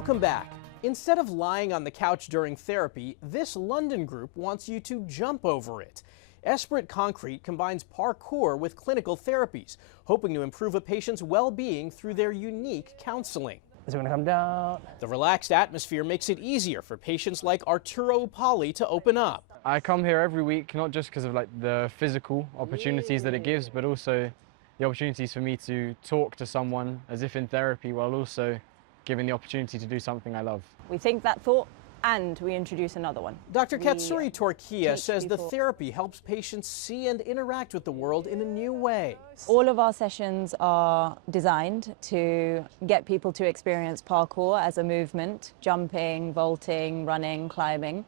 Welcome back. Instead of lying on the couch during therapy, this London group wants you to jump over it. Esprit Concrete combines parkour with clinical therapies, hoping to improve a patient's well-being through their unique counseling. Is it going to come down? The relaxed atmosphere makes it easier for patients like Arturo Upali to open up. I come here every week, not just because of the physical opportunities that it gives, but also the opportunities for me to talk to someone as if in therapy, while also given the opportunity to do something I love. We think that thought and we introduce another one. Dr. Katsuri Torquia says the therapy helps patients see and interact with the world in a new way. All of our sessions are designed to get people to experience parkour as a movement, jumping, vaulting, running, climbing.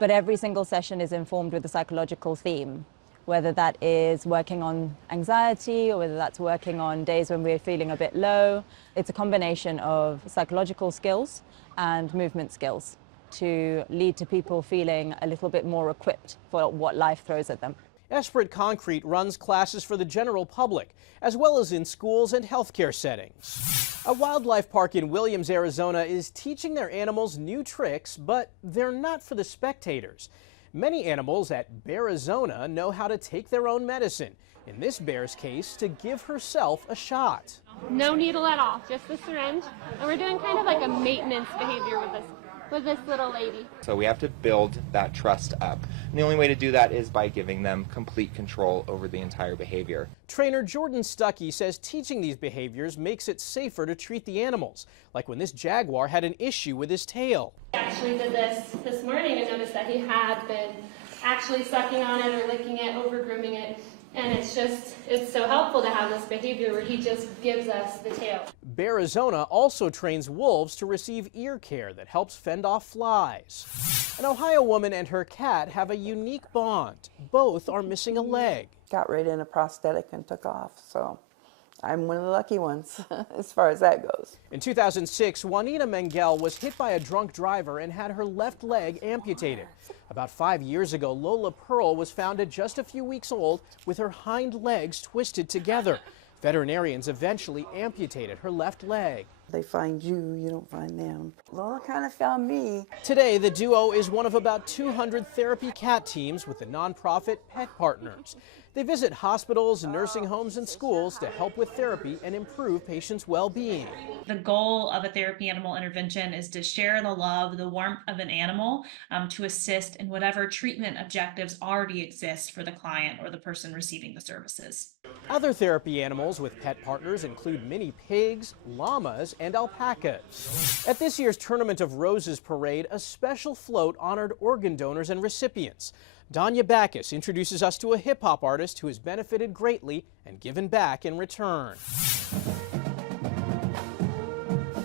But every single session is informed with a psychological theme, whether that is working on anxiety or whether that's working on days when we're feeling a bit low. It's a combination of psychological skills and movement skills to lead to people feeling a little bit more equipped for what life throws at them. Esprit Concrete runs classes for the general public, as well as in schools and healthcare settings. A wildlife park in Williams, Arizona is teaching their animals new tricks, but they're not for the spectators. Many animals at Bearizona know how to take their own medicine. In this bear's case, to give herself a shot. No needle at all, just the syringe. And we're doing kind of like a maintenance behavior with this little lady. So we have to build that trust up. And the only way to do that is by giving them complete control over the entire behavior. Trainer Jordan Stuckey says teaching these behaviors makes it safer to treat the animals, like when this jaguar had an issue with his tail. I actually did this morning and noticed that he had been actually sucking on it or licking it, over grooming it. And it's so helpful to have this behavior where he just gives us the tail. Bearizona also trains wolves to receive ear care that helps fend off flies. An Ohio woman and her cat have a unique bond. Both are missing a leg. Got right in a prosthetic and took off, so I'm one of the lucky ones as far as that goes. In 2006, Juanita Mengel was hit by a drunk driver and had her left leg amputated. About 5 years ago, Lola Pearl was found at just a few weeks old with her hind legs twisted together. Veterinarians eventually amputated her left leg. They find you, you don't find them. Lola kind of found me. Today, the duo is one of about 200 therapy cat teams with the nonprofit Pet Partners. They visit hospitals, nursing homes, and schools to help with therapy and improve patients' well-being. The goal of a therapy animal intervention is to share the love, the warmth of an animal to assist in whatever treatment objectives already exist for the client or the person receiving the services. Other therapy animals with Pet Partners include mini pigs, llamas, and alpacas. At this year's Tournament of Roses parade, a special float honored organ donors and recipients. Danya Backus introduces us to a hip-hop artist who has benefited greatly and given back in return.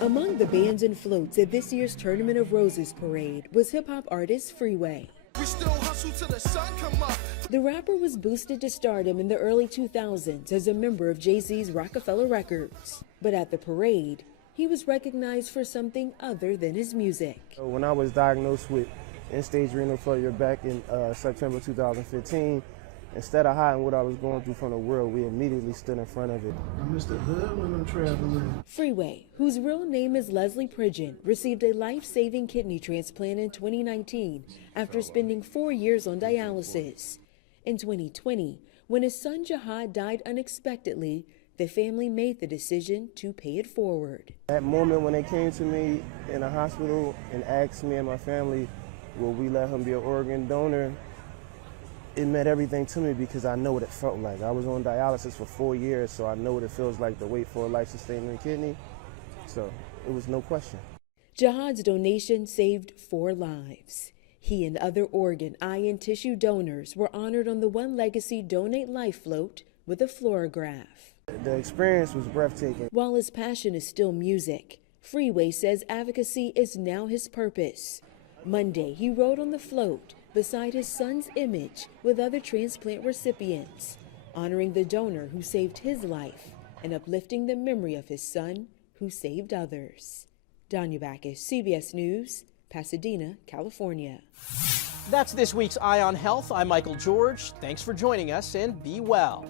Among the bands and floats at this year's Tournament of Roses parade was hip-hop artist Freeway. We still hustle till the sun come up. The rapper was boosted to stardom in the early 2000s as a member of Jay-Z's Rockefeller Records. But at the parade, he was recognized for something other than his music. When I was diagnosed with end-stage renal failure back in September 2015, instead of hiding what I was going through from the world, we immediately stood in front of it. I miss the hood when I'm traveling. Freeway, whose real name is Leslie Pridgeon, received a life-saving kidney transplant in 2019 after spending 4 years on dialysis. In 2020, when his son Jihad died unexpectedly, the family made the decision to pay it forward. That moment when they came to me in the hospital and asked me and my family, will we let him be an organ donor? It meant everything to me because I know what it felt like. I was on dialysis for 4 years, so I know what it feels like to wait for a life-sustaining kidney. So it was no question. Jihad's donation saved 4 lives. He and other organ, eye, and tissue donors were honored on the One Legacy Donate Life float with a fluorograph. The experience was breathtaking. While his passion is still music, Freeway says advocacy is now his purpose. Monday, he rode on the float beside his son's image with other transplant recipients, honoring the donor who saved his life and uplifting the memory of his son who saved others. Danya Backus, CBS News, Pasadena, California. That's this week's Eye on Health. I'm Michael George. Thanks for joining us and be well.